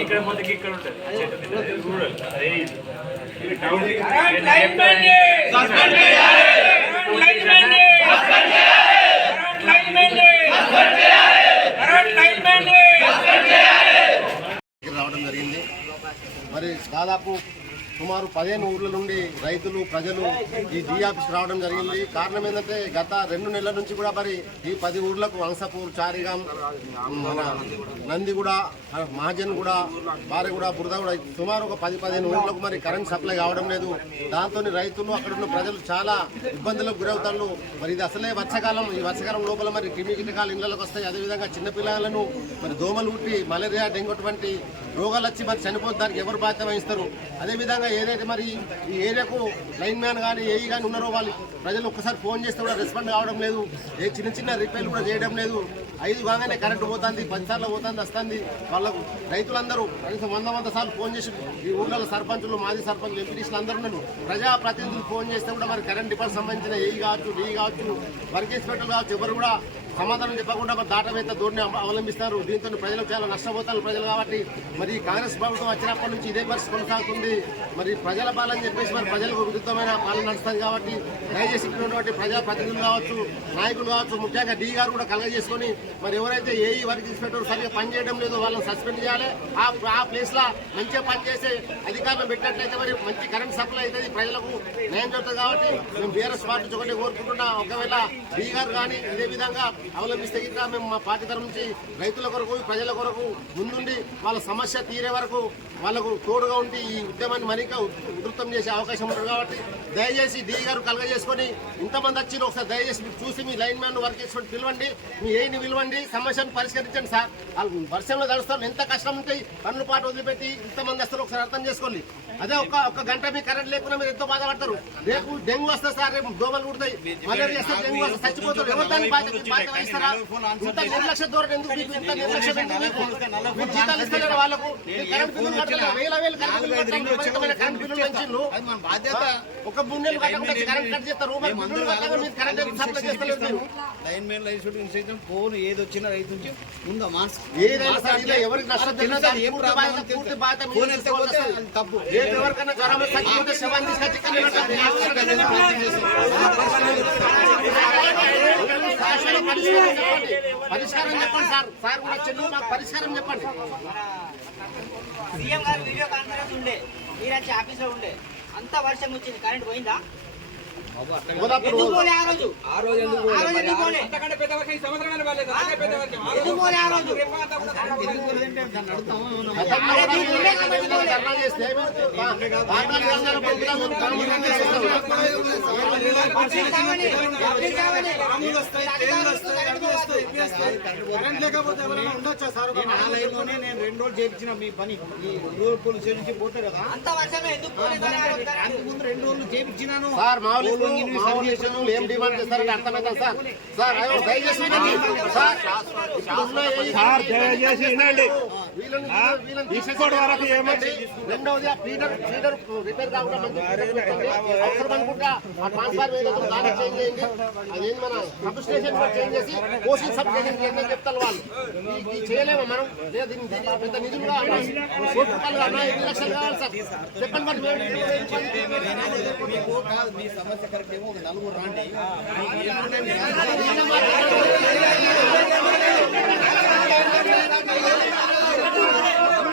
ఇక్కడ మనకి ఇక్కడ ఉంటుంది. రావడం జరిగింది. మరి దాదాపు సుమారు పదిహేను ఊర్ల నుండి రైతులు ప్రజలు ఈ డి ఆఫీస్ రావడం జరిగింది. కారణం ఏంటంటే గత రెండు నెలల నుంచి కూడా మరి ఈ పది ఊర్లకు వంశపూర్ చారిగాం మన నందిగూడ మహాజన్గూడ భార్యగూడ బారెగూడ బురద కూడా సుమారు ఒక పది పదిహేను ఊర్లకు మరి కరెంట్ సప్లై కావడం లేదు. దాంతో రైతులు అక్కడ ఉన్న ప్రజలు చాలా ఇబ్బందులకు గురవుతారు. మరి ఇది అసలే వర్షాకాలం. ఈ వర్షాకాలం లోపల మరి క్రిమి కీటకాలు ఇళ్ళలోకి వస్తాయి. అదేవిధంగా చిన్నపిల్లలను మరి దోమలు ఉట్టి మలేరియా డెంగ్యూ వంటి రోగాలు వచ్చి మరి చనిపోతే దానికి ఎవరు బాధ్యత వహిస్తారు? అదేవిధంగా ఏదైతే మరి ఈ ఏరియాకు లైన్ మ్యాన్ కానీ ఏఈ కానీ ఉన్నారో వాళ్ళు ప్రజలు ఒక్కసారి ఫోన్ చేస్తే కూడా రెస్పాండ్ కావడం లేదు. ఏ చిన్న చిన్న రిపేర్లు కూడా చేయడం లేదు. ఐదు కాగానే కరెంటు పోతుంది పదిసార్లు పోతుంది వస్తుంది. వాళ్ళకు రైతులందరూ కనీసం వంద వంద సార్లు ఫోన్ చేసి ఈ ఊర్లలో సర్పంచులు మాజీ సర్పంచులు ఎంపీటీసీలు అందరూ ఉన్నారు. ప్రజాప్రతినిధులు ఫోన్ చేస్తే కూడా మరి కరెంట్ డిపార్ట్మెంట్ సంబంధించిన ఏఈ కావచ్చు డీ కావచ్చు వర్క్ ఇన్స్పెక్టర్ కావచ్చు ఎవరు కూడా సమాధానం చెప్పకుండా మరి దాటవేత ధోరణి అవలంబిస్తారు. దీంతో ప్రజలకు చాలా నష్టపోతారు ప్రజలు కాబట్టి మరి కాంగ్రెస్ ప్రభుత్వం వచ్చినప్పటి నుంచి ఇదే పరిస్థితి కొనసాగుతుంది. మరి ప్రజల పాలన చెప్పేసి మరి ప్రజలకు విరుద్ధమైన పాలన నడుస్తుంది కాబట్టి దయచేసి ఇక్కడ ఉన్నటువంటి ప్రజాప్రతినిధులు కావచ్చు నాయకులు కావచ్చు ముఖ్యంగా డీ గారు కూడా కలగజేసుకొని మరి ఎవరైతే ఏఈ వర్క్ ఇన్స్పెక్టర్ సరిగ్గా పనిచేయడం లేదో వాళ్ళని సస్పెండ్ చేయాలి. ఆ ప్లేస్లో మంచిగా పనిచేసే అధికారులు పెట్టినట్లయితే మరి మంచి కరెంట్ సప్లై అవుతుంది. ప్రజలకు న్యాయం జరుగుతుంది కాబట్టి మేము బీఆర్ఎస్ పార్టీ నుంచి ఒకటి కోరుకుంటున్నా. ఒకవేళ డీ గారు కానీ ఇదే విధంగా అవలంబిస్తే ఇంకా మేము మా పార్టీ తరఫు నుంచి రైతుల కొరకు ప్రజల కొరకు ముందుండి వాళ్ళ సమస్య తీరే వరకు వాళ్ళకు తోడుగా ఉండి ఈ ఉద్యమాన్ని మరింత ఉధృతం చేసే అవకాశం ఉంటుంది కాబట్టి దయచేసి డీ గారు కలగజేసుకొని ఇంతమంది వచ్చి ఒకసారి దయచేసి మీరు చూసి మీ లైన్ మ్యాన్ వర్క్ చేసుకొని పిలవండి. మీ ఏని పిలవండి. సమస్యను పరిష్కరించండి సార్. వాళ్ళు వర్షంలో తడుస్తారు. ఎంత కష్టం ఉంటాయి పనులు పాటు వదిలిపెట్టి ఇంతమంది వస్తారు. ఒకసారి అర్థం చేసుకోండి. అదే ఒక ఒక గంట మీ కరెంట్ లేకుండా మీరు ఎంతో బాధపడతారు. రేపు డెంగ్యూ వస్తే సార్ రేపు దోమలు కుడతాయి మలేరియా వస్తే డెంగ్యూ వస్తే చచ్చిపోతారు. ఎవరు దాన్ని బాధ్యత బాధ్యత వహిస్తారా ఇంత నిర్లక్ష్య ధోరణి ఎందుకు మీకు? ఇంత నిర్లక్ష్యం ఎందుకు మీకు? మీరు జీతాలు ఇస్తలేరు వాళ్ళకు. కరెంట్ బిల్లులు వేల వేలు కరెంట్ బిల్లులు ఒక మూడు నెలలు కట్టకుండా కరెంట్ కట్ చేస్తారు. మరి బిల్లులు కట్టగా మీరు కరెంట్ ఎందుకు సప్లై చేస్తలేరు మీరు లైన్ మెయిన్ లైన్ షూటింగ్ సైతం ఫోన్ ఏది వచ్చినా రైతు నుంచి. ముందు మాస్ ఏదైనా సరే ఇలా ఎవరికి నష్టం తెలియదు. బాధ్యత. పూర్తి బాధ్యత మీరు. ఏ ఎవరికైనా జ్వరం వచ్చి చచ్చిపోతే శవాన్ని పరిష్కారం చెప్పండి సార్. సార్ కూడా చెల్లు మాకు పరిష్కారం చెప్పండి. సీఎం గారు వీడియో కాన్ఫరెన్స్ ఉండే మీరొచ్చి ఆఫీస్లో ఉండే. అంత వర్షం వచ్చింది కరెంట్ పోయిందా? కరెంట్ లేకపోతే ఎవరైనా ఉండొచ్చా సార్ ఆ లైన్లోనే నేను రెండు రోజులు చేయించిన మీ పని ఈ రూరల్ పోలీస్ నుంచి పోతే కదా అంత వర్షంలో ఎందుకు ముందు సార్ మామూలు మామూలు విషయంలో ఏం డిమాండ్ చేస్తారని అర్థమవుతుంది సార్ దయచేసి వినండి సార్ దయచేసి వినండి వరకు ఏమండి రెండవది ఆ ఫీడర్ ఫీడర్ రిపేర్ కాకుండా మంచి ఫీడర్ పెట్టండి అవసరం అనుకుంటా ఆ ట్రాన్స్ఫర్ ఏదైతే దాన్ని చేంజ్ చేయండి అదేంటి మన సబ్ స్టేషన్ కూడా చేంజ్ చేసి కోచింగ్ సబ్ స్టేషన్ చేయండి అని చెప్తారు వాళ్ళు ఈ- ఈ చేయలేము మనం లేదా దీనికి దీనికి పెద్ద నిధులు కావాలి కోటి రూపాయలు కావాలి ఎన్ని లక్షలు కావాలి సార్ చెప్పండి మరి మీకు కాదు మీ సమస్య కరెక్ట్ ఏమో ఒక నలుగురు రాండి.